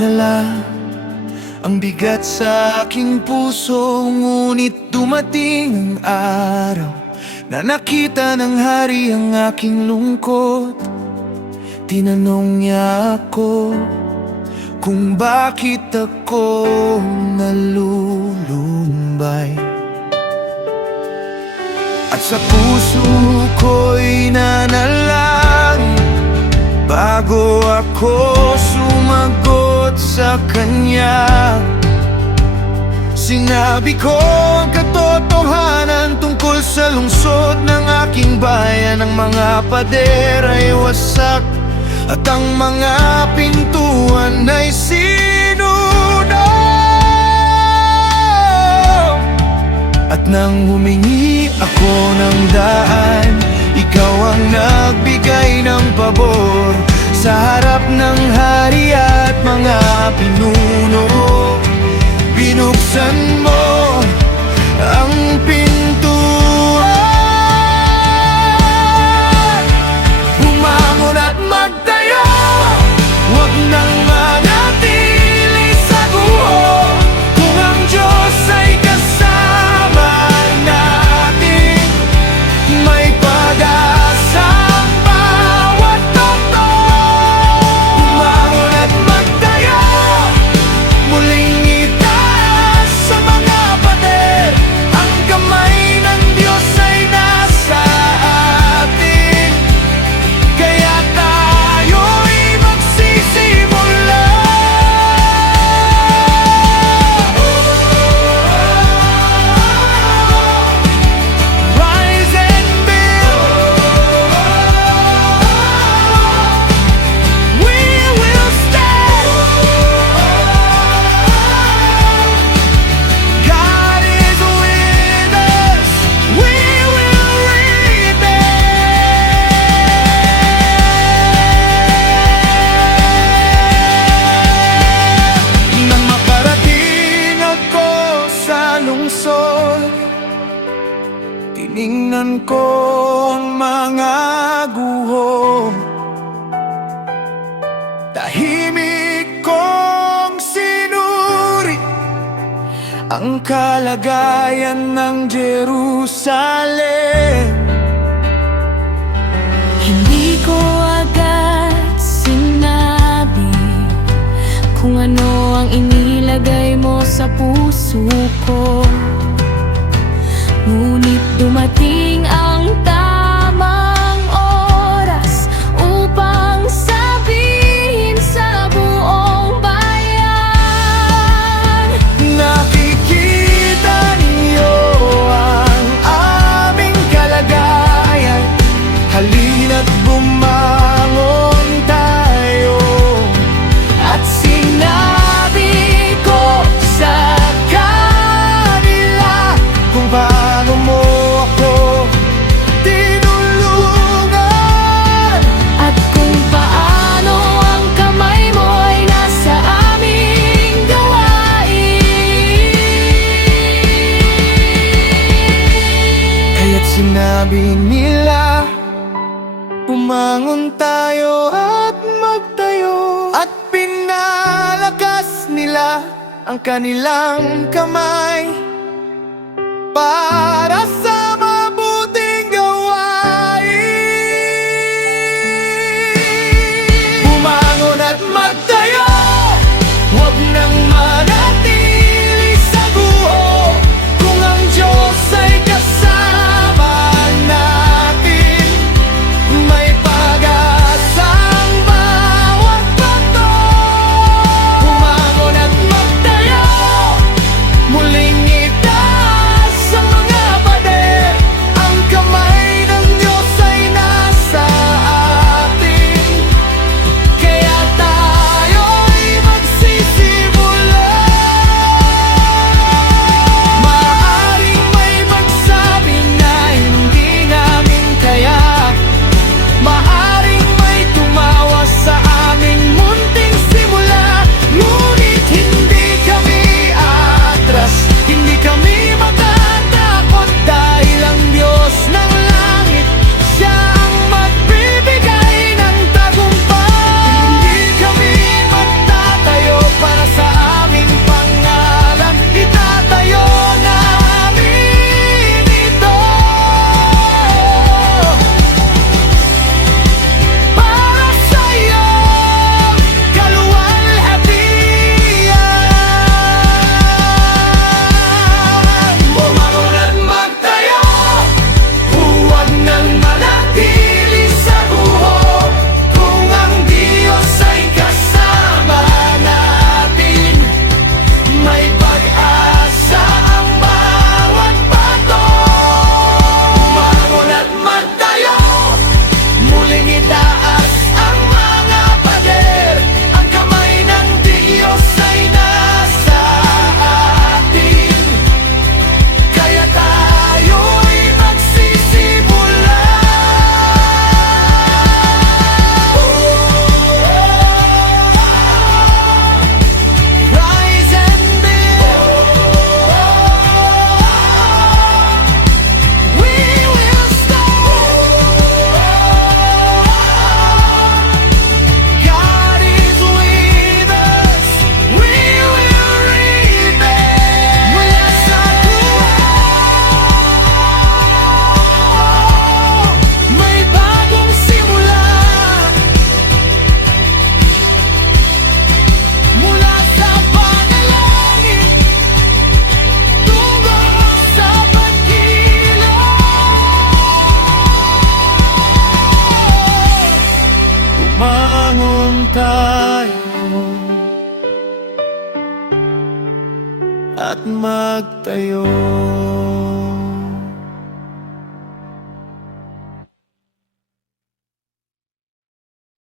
dinala ang bigat sa aking puso. Ngunit dumating ang araw na nakita ng hari ang aking lungkot. Tinanong niya ako kung bakit ako nalulumbay, at sa puso ko'y nanalangin bago ako sumagot sa kanya. Sinabi ko ang katotohanan tungkol sa lungsod ng aking bayan. Ang mga pader ay wasak at ang mga pintuan ay sinunog. At nang humingi ako ng daan, ikaw ang nagbigay ng pabor. Sa harap ng hari at mga pinuno, binuksan mo ang pintuan. Bumangon at magtayo, huwag nang manatili sa guho. Kung ang Diyos ay kasama natin, may pag-asa ang bawat totoo. Bumangon at magtayo, muling itaas sa mga pader. Ang kamay ng Diyos ay nasa atin, kaya tayo'y magsisimula. Rise and build, we will stand. God is with us, we will rebuild. Nang makarating ako sa lungsod, tiningnan ko ang mga guho. Tahimik kong sinuri ang kalagayan ng Jerusalem. Hindi ko agad sinabi kung ano ang inilagay mo sa puso ko. Ngunit dumating ang tamang oras upang sabihin sa buong bayan. Nakikita niyo ang aming kalagayan, halina't bumangon tayo. At sinabi ko sa kanila kung paano mo ako tinulungan, At kung paano ang kamay mo ay nasa aming gawain. kaya't sinabi nila, bumangon tayo at magtayo. At pinalakas nila ang kanilang kamay para sa mabuting gawain. Bumangon at magtayo, huwag nang manatili sa guho. Kung ang Diyos ay kasama natin, may pag-asa ang bawat bato. Bumangon at magtayo, muling itaas sa mga at magtayo.